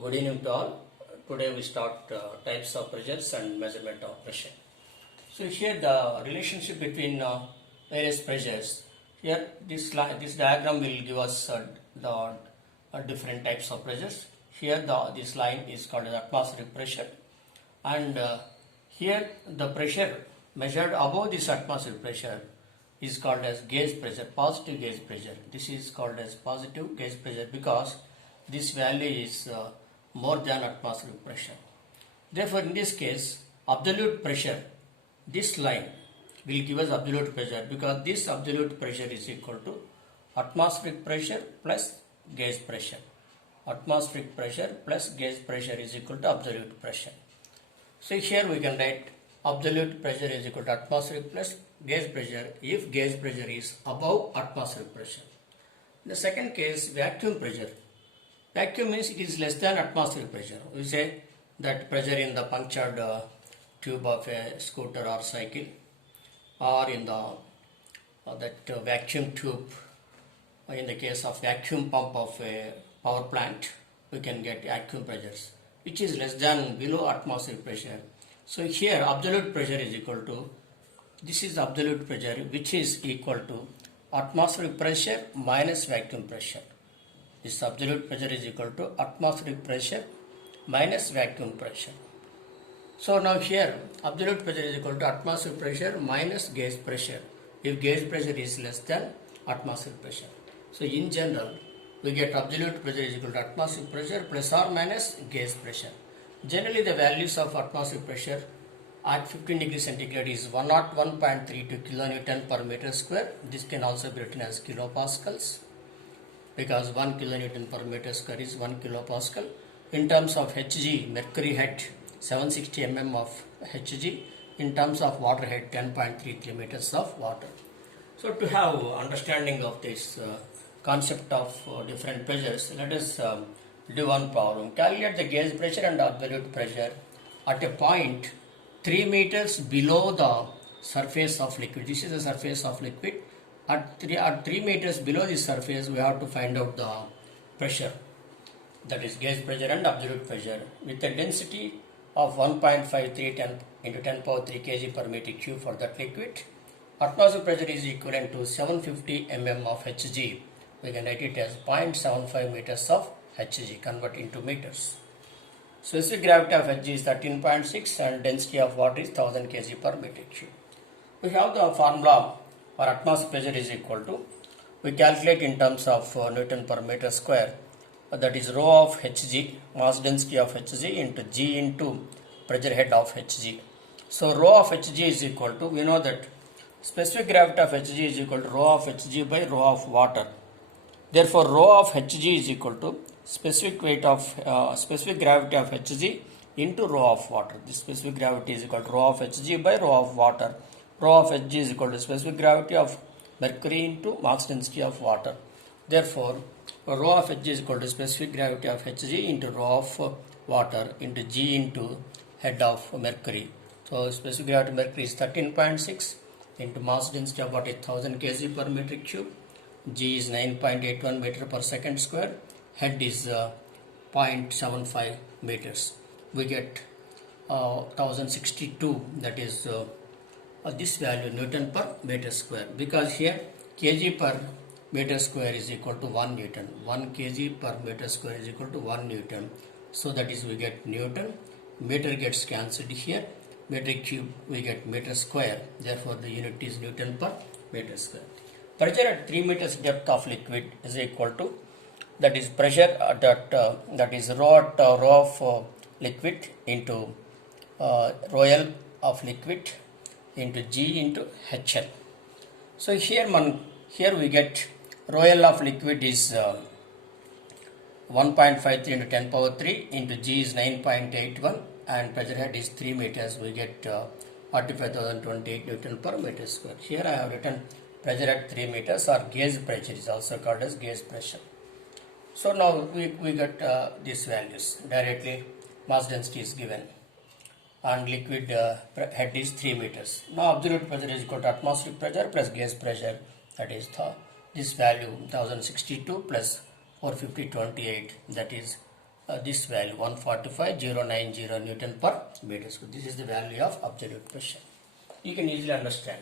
Good evening to all. Today we start types of pressures and measurement of pressure. So here the relationship between various pressures. Here this diagram will give us the different types of pressures. Here this line is called as atmospheric pressure, and here the pressure measured above this atmospheric pressure is called as gauge pressure, positive gauge pressure. This is called as positive gauge pressure because this value is more than atmospheric pressure. Therefore, in this case, absolute pressure, this line will give us absolute pressure because this absolute pressure is equal to atmospheric pressure plus gauge pressure. Atmospheric pressure plus gauge pressure is equal to absolute pressure. So here we can write absolute pressure is equal to atmospheric plus gauge pressure if gauge pressure is above atmospheric pressure. In the second case, vacuum pressure. Vacuum means it is less than atmospheric pressure. We say that pressure in the punctured tube of a scooter or cycle, or in the vacuum tube. In the case of vacuum pump of a power plant, we can get vacuum pressures, which is less than below atmospheric pressure. So here absolute pressure is equal to, this is absolute pressure which is equal to atmospheric pressure minus vacuum pressure. This absolute pressure is equal to atmospheric pressure minus vacuum pressure. So now here absolute pressure is equal to atmospheric pressure minus gauge pressure if gauge pressure is less than atmospheric pressure. So in general we get absolute pressure is equal to atmospheric pressure plus or minus gauge pressure. Generally the values of atmospheric pressure at 15 degrees centigrade is 101.32 kilonewton per meter square. This can also be written as kilopascals, because 1 kilonewton per meter square is 1 kilopascal. In terms of Hg, mercury head 760 mm of Hg. In terms of water head 10.33 meters of water. So to have understanding of this concept of different pressures, let us do one problem. Calculate the gauge pressure and absolute pressure at a point 3 meters below the surface of liquid. This is the surface of liquid. At 3 meters below the surface, we have to find out the pressure, that is gauge pressure and absolute pressure, with a density of 1.53 into 10 power 3 kg per meter cube for that liquid. Atmospheric pressure is equivalent to 750 mm of Hg. We can write it as 0.75 meters of Hg, convert into meters. Specific gravity of Hg is 13.6 and density of water is 1000 kg per meter cube. We have the formula for atmospheric pressure is equal to, we calculate in terms of Newton per meter square, that is rho of Hg, mass density of Hg into G into pressure head of Hg. So rho of Hg is equal to, we know that specific gravity of Hg is equal to rho of Hg by rho of water. Therefore rho of Hg is equal to specific weight of specific gravity of Hg into rho of water. This specific gravity is equal to rho of Hg by rho of water. Rho of Hg is equal to specific gravity of mercury into mass density of water. Therefore, rho of Hg is equal to specific gravity of Hg into rho of water into G into head of mercury. So, specific gravity of mercury is 13.6 into mass density of water is 1000 kg per meter cube. G is 9.81 meter per second square. Head is 0.75 meters. We get 1062, that is this value Newton per meter square, because here kg per meter square is equal to 1 Newton. 1 kg per meter square is equal to 1 Newton. So that is we get Newton. Meter gets cancelled here. Meter cube we get meter square. Therefore the unit is Newton per meter square. Pressure at 3 meters depth of liquid is equal to, that is pressure at that is rho of liquid into rho L of liquid into G into HL. So here we get rho L of liquid is 1.53 into 10 power 3 into G is 9.81 and pressure head is 3 meters. We get 45,028 Newton per meter square. Here I have written pressure at 3 meters, or gauge pressure is also called as gauge pressure. So now we get these values directly. Mass density is given and liquid head is 3 meters. Now absolute pressure is equal to atmospheric pressure plus gauge pressure, that is this value 1062 plus 450.28, that is this value 145,090 Newton per meter square. This is the value of absolute pressure. You can easily understand.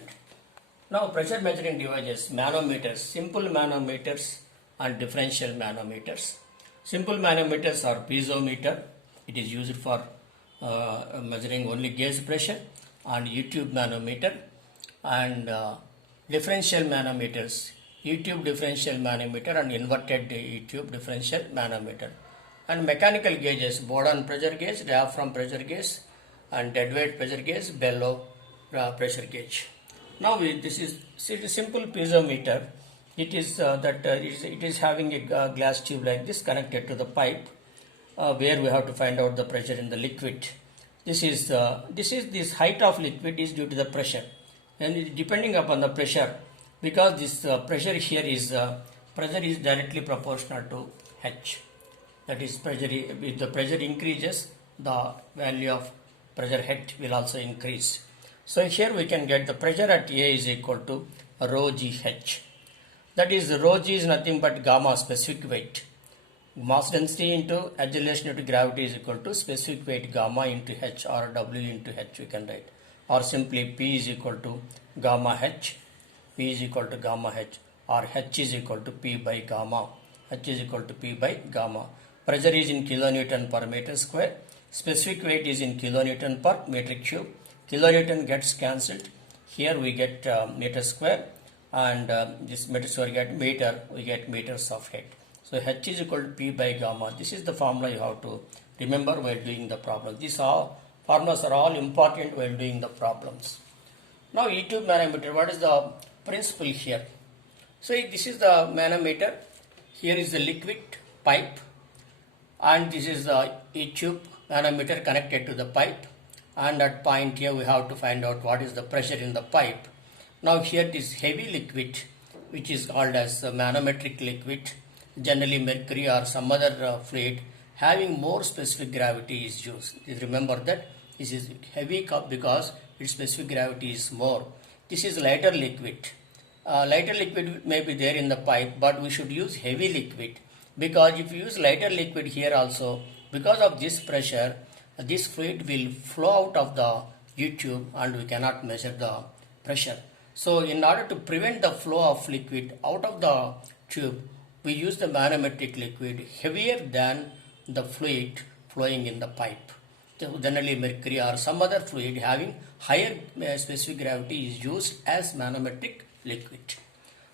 Now pressure measuring devices, manometers, simple manometers and differential manometers. Simple manometers are piezometer. It is used for measuring only gauge pressure, and U-tube manometer, and differential manometers, U-tube differential manometer and inverted U-tube differential manometer. And mechanical gauges, Bourdon pressure gauge, diaphragm pressure gauge, and deadweight pressure gauge, bellow pressure gauge. Now this is a simple piezometer. It is it is having a glass tube like this connected to the pipe, where we have to find out the pressure in the liquid. This height of liquid is due to the pressure, and depending upon the pressure, because this pressure here is pressure is directly proportional to H. That is, pressure, if the pressure increases, the value of pressure head will also increase. So here we can get the pressure at A is equal to rho GH. That is, rho G is nothing but gamma, specific weight. Mass density into acceleration due to gravity is equal to specific weight gamma into H, or W into H we can write. Or simply P is equal to gamma H, P is equal to gamma H, or H is equal to P by gamma. H is equal to P by gamma. Pressure is in kilonewton per meter square. Specific weight is in kilonewton per meter cube. Kilonewton gets cancelled. Here we get meter square, and this meter square get meter, we get meters of head. So H is equal to P by gamma. This is the formula you have to remember while doing the problem. These formulas are all important while doing the problems. Now E-tube manometer, what is the principle here? So this is the manometer. Here is the liquid pipe, and this is the E-tube manometer connected to the pipe, and at point here we have to find out what is the pressure in the pipe. Now here this heavy liquid, which is called as manometric liquid, generally mercury or some other fluid having more specific gravity is used. Remember that this is heavy cup because its specific gravity is more. This is lighter liquid. Lighter liquid may be there in the pipe, but we should use heavy liquid, because if you use lighter liquid here also, because of this pressure, this fluid will flow out of the U-tube and we cannot measure the pressure. So in order to prevent the flow of liquid out of the tube, we use the manometric liquid heavier than the fluid flowing in the pipe. Generally mercury or some other fluid having higher specific gravity is used as manometric liquid.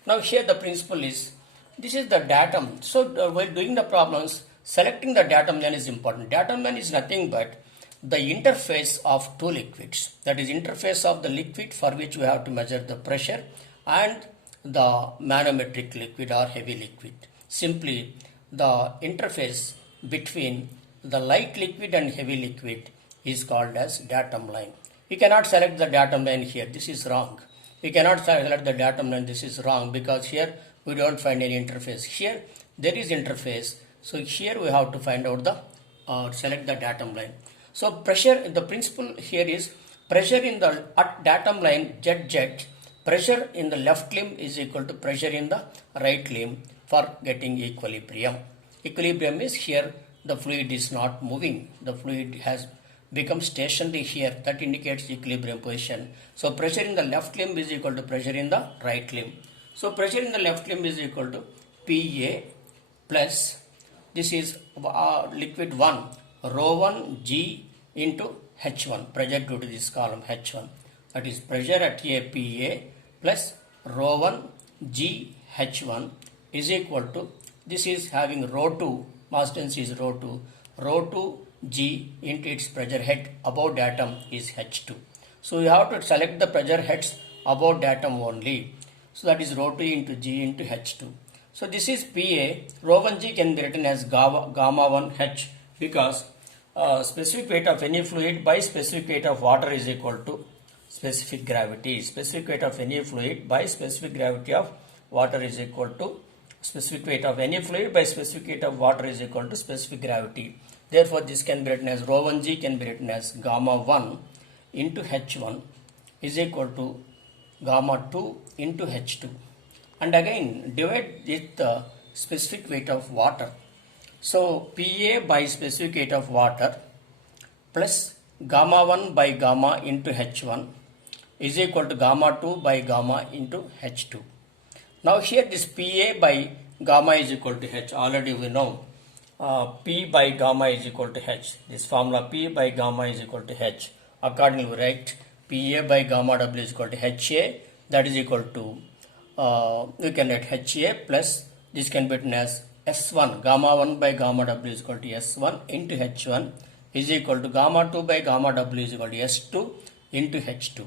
Now here the principle is, this is the datum. So while doing the problems, selecting the datum line is important. Datum line is nothing but the interface of two liquids. That is, interface of the liquid for which we have to measure the pressure, and the manometric liquid or heavy liquid. Simply the interface between the light liquid and heavy liquid is called as datum line. We cannot select the datum line here. This is wrong. We cannot select the datum line. This is wrong, because here we don't find any interface. Here there is interface. So here we have to find out the select the datum line. So pressure, the principle here is pressure in the at datum line Z, pressure in the left limb is equal to pressure in the right limb for getting equilibrium. Equilibrium is here the fluid is not moving. The fluid has become stationary here. That indicates equilibrium position. So pressure in the left limb is equal to pressure in the right limb. So pressure in the left limb is equal to PA plus, this is liquid 1, rho 1 G into H1, pressure due to this column H1. That is, pressure at A PA plus rho 1 G H1 is equal to, this is having rho 2, mass density is rho 2, rho 2 G into its pressure head above datum is H2. So you have to select the pressure heads above datum only. So that is rho 2 into G into H2. So this is PA. Rho 1 G can be written as gamma 1 H, because specific weight of any fluid by specific weight of water is equal to specific gravity. Specific weight of any fluid by specific gravity of water is equal to specific weight of any fluid by specific weight of water is equal to specific gravity. Therefore, this can be written as rho 1 G can be written as gamma 1 into H1 is equal to gamma 2 into H2. And again divide with the specific weight of water. So Pa by specific weight of water plus gamma 1 by gamma into H1 is equal to gamma 2 by gamma into H2. Now here this Pa by gamma is equal to H. Already we know P by gamma is equal to H. This formula P by gamma is equal to H. Accordingly we write Pa by gamma W is equal to HA, that is equal to we can write HA plus this can be written as S1, gamma 1 by gamma W is equal to S1 into H1 is equal to gamma 2 by gamma W is equal to S2 into H2.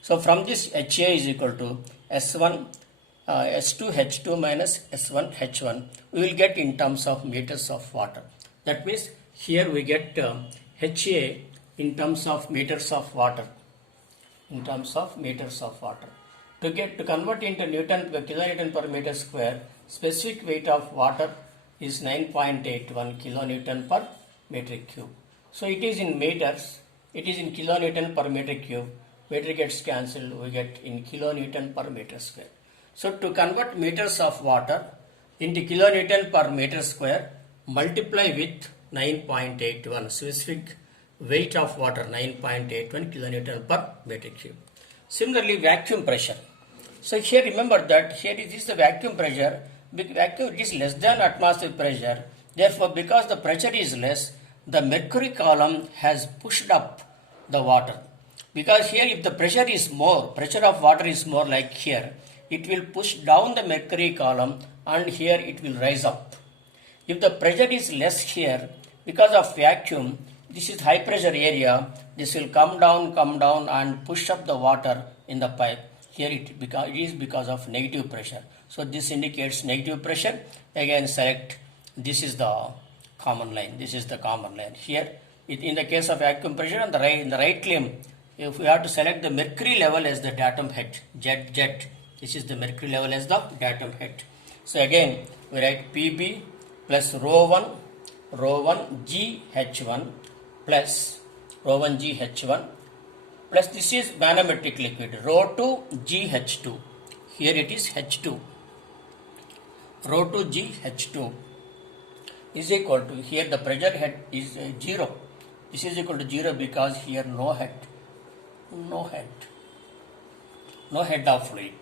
So from this HA is equal to S1 S2 H2 minus S1 H1 we will get in terms of meters of water. That means here we get HA in terms of meters of water. In terms of meters of water. To convert into kilonewton per meter square, specific weight of water is 9.81 kilonewton per meter cube. So it is in meters, it is in kilonewton per meter cube. Meter gets cancelled, we get in kilonewton per meter square. So to convert meters of water into kilonewton per meter square, multiply with 9.81 specific weight of water 9.81 kilonewton per meter cube. Similarly, vacuum pressure. So here remember that here it is the vacuum pressure. Vacuum it is less than atmospheric pressure. Therefore, because the pressure is less, the mercury column has pushed up the water. Because here if the pressure is more, pressure of water is more like here, it will push down the mercury column and here it will rise up. If the pressure is less here, because of vacuum, this is high pressure area, this will come down and push up the water in the pipe. Here it is because of negative pressure. So this indicates negative pressure. Again select, this is the common line. This is the common line. Here in the case of vacuum pressure on the right, in the right limb, if we have to select the mercury level as the datum head, jet. This is the mercury level as the datum head. So again we write Pb plus rho 1 GH1 plus rho 1 GH1 plus this is manometric liquid rho 2 GH2. Here it is H2. Rho 2 GH2 is equal to, here the pressure head is 0. This is equal to 0 because here no head of fluid.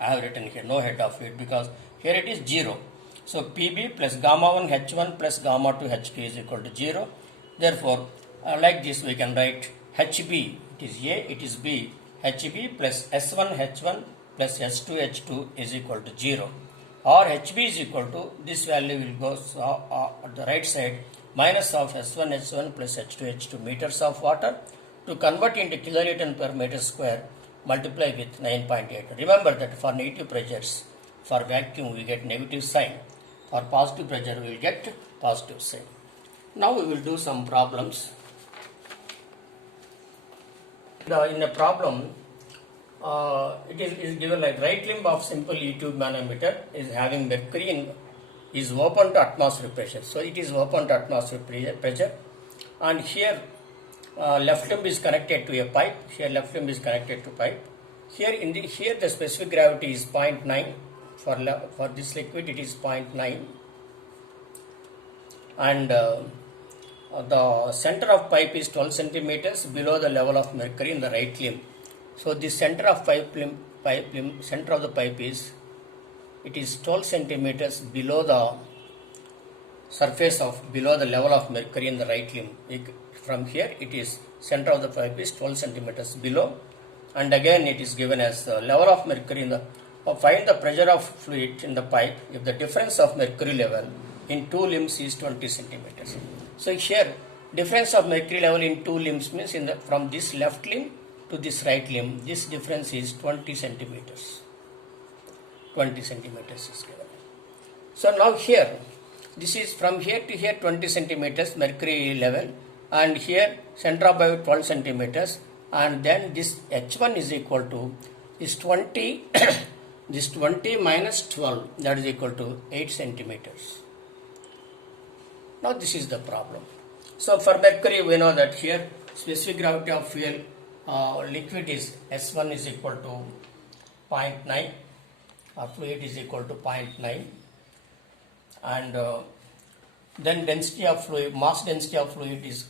I have written here no head of fluid because here it is 0. So Pb plus gamma 1 H1 plus gamma 2 H2 is equal to 0. Therefore, like this we can write Hb, it is A, it is B, Hb plus S1 H1 plus S2 H2 is equal to 0. Or Hb is equal to, this value will go at the right side, minus of S1 H1 plus H2 H2 meters of water. To convert into kilonewton per meter square, multiply with 9.8. Remember that for negative pressures, for vacuum we get negative sign. For positive pressure we will get positive sign. Now we will do some problems. In a problem, it is given like right limb of simple E-tube manometer is having mercury is open to atmospheric pressure. So it is open to atmospheric pressure, and here left limb is connected to a pipe. Here left limb is connected to pipe. Here the specific gravity is 0.9 for this liquid. It is 0.9, and the center of pipe is 12 centimeters below the level of mercury in the right limb. So the center of center of the pipe is 12 centimeters below the surface below the level of mercury in the right limb. From here it is center of the pipe is 12 centimeters below, and again it is given as the level of mercury in the find the pressure of fluid in the pipe if the difference of mercury level in two limbs is 20 centimeters. So here difference of mercury level in two limbs means from this left limb to this right limb, this difference is 20 centimeters. 20 centimeters is given. So now here, this is from here to here 20 centimeters mercury level, and here center of pipe 12 centimeters, and then this H1 is equal to is 20 this 20 minus 12, that is equal to 8 centimeters. Now this is the problem. So for mercury we know that here specific gravity of fuel liquid is S1 is equal to 0.9 or fluid is equal to 0.9, and Then density of fluid, mass density of fluid is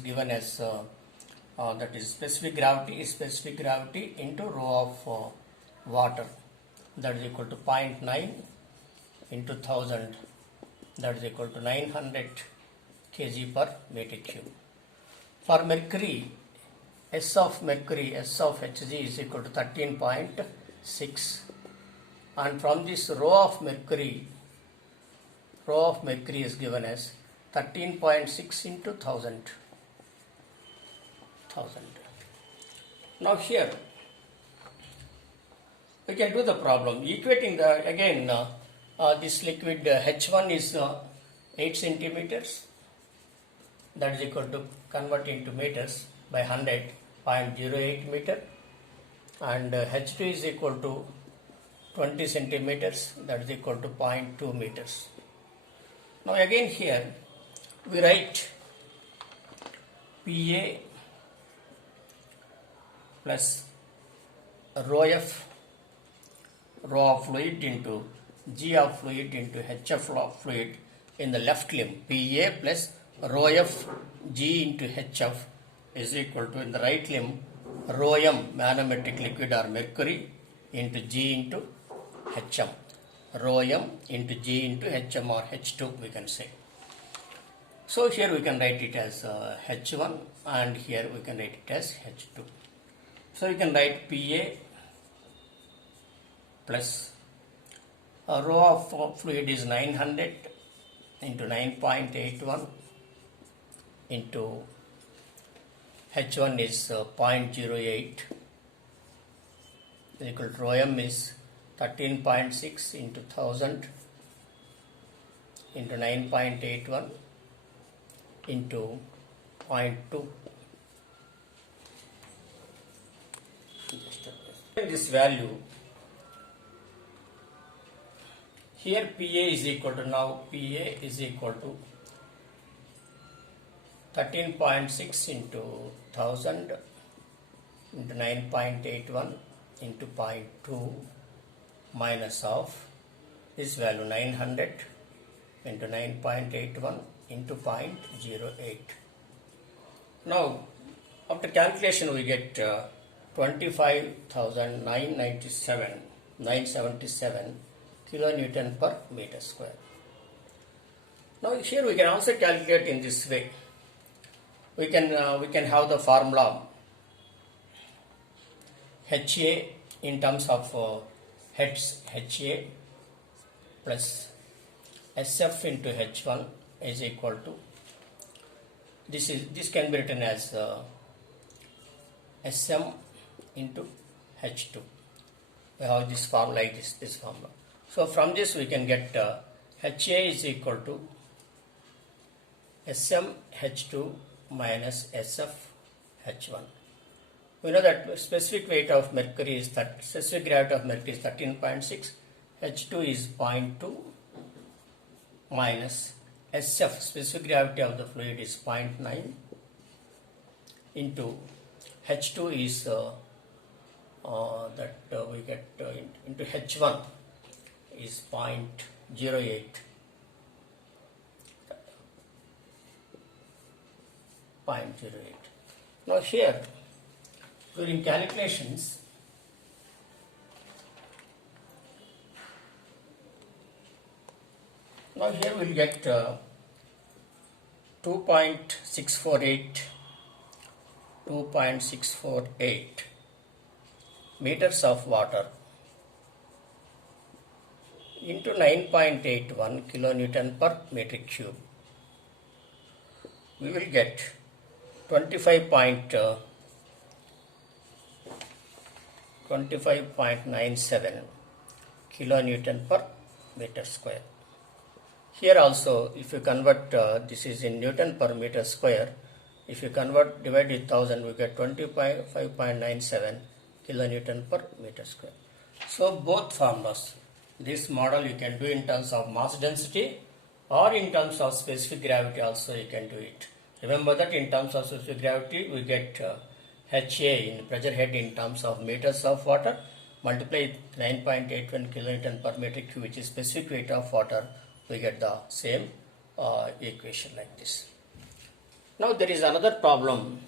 given as that is specific gravity into rho of water, that is equal to 0.9 into 1000, that is equal to 900 kg per meter cube. For mercury, S of Hg is equal to 13.6, and from this rho of mercury is given as 13.6 into 1000. Now here we can do the problem equating the again this liquid H1 is 8 centimeters, that is equal to, convert into meters by 100, 0.08 meter, and H2 is equal to 20 centimeters, that is equal to 0.2 meters. Now again here we write PA plus rho f, rho of fluid into G of fluid into H of fluid in the left limb. PA plus rho f G into HF is equal to, in the right limb, rho m manometric liquid or mercury into G into HM. Rho m into G into HM or H2 we can say. So here we can write it as H1 and here we can write it as H2. So we can write PA plus rho of fluid is 900 into 9.81 into H1 is 0.08 equal to rho m is 13.6 into 1000 into 9.81 into 0.2. This value here, PA is equal to, now PA is equal to 13.6 into 1000 into 9.81 into 0.2 minus of this value 900 into 9.81 into 0.08. Now after calculation we get 25,977 kilonewton per meter square. Now here we can also calculate in this way. We can have the formula HA in terms of heads, HA plus SF into H1 is equal to, this can be written as SM into H2. We have this formula like this formula. So from this we can get HA is equal to SM H2 minus SF H1. We know that specific weight of mercury is specific gravity of mercury is 13.6, H2 is 0.2 minus SF, specific gravity of the fluid is 0.9 into H2 is we get into H1 is 0.08. Now here during calculations now here we'll get 2.648 meters of water into 9.81 kilonewton per meter cube. We will get 25.97 kilonewton per meter square. Here also, if you convert, this is in Newton per meter square, if you convert, divide with 1000, we get 25.97 kilonewton per meter square. So both formulas, this model you can do in terms of mass density or in terms of specific gravity also you can do it. Remember that in terms of specific gravity we get HA in pressure head in terms of meters of water, multiply 9.81 kilonewton per meter cube, which is specific weight of water, we get the same equation like this. Now there is another problem